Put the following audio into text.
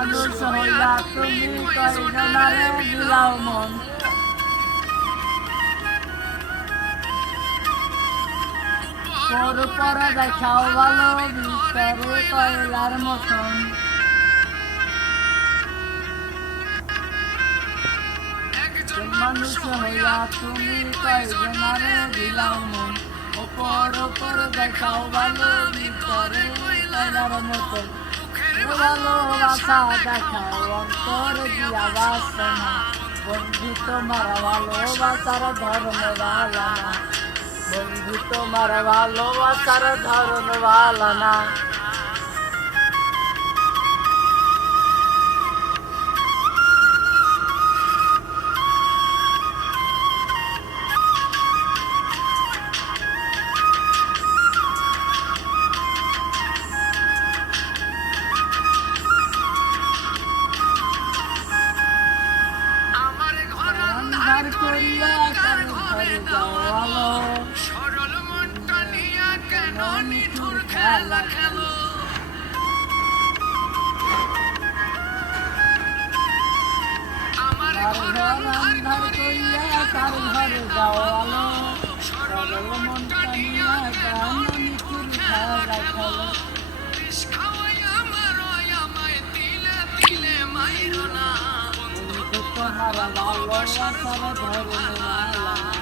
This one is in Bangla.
তুমি কয়জনারে দিলাও মন পর পর দেখাও ভালো ভিতরে কয়লার মতন মানুষ হইয়া তুমি কয়জনারে দিলাও মন ওপর ওপর দেখাও ভালো ভিতরে কয়লার মতন ভালোবাসা দেখাও অন্তর দিয়া বাসনা বন্ধু তোমার ভালোবাসার ধর্ম বালানা বন্ধু তোমার ভালোবাসার ধর্ম ভালো সরল মনটা নিয়ে কেন নিঠুর খেলা খেলো আমার ঘর অন্ধার করিয়া কার ঘরে যাও সরল মনটা নিয়ে মাইরো না বন্ধু বন্ধু তোমার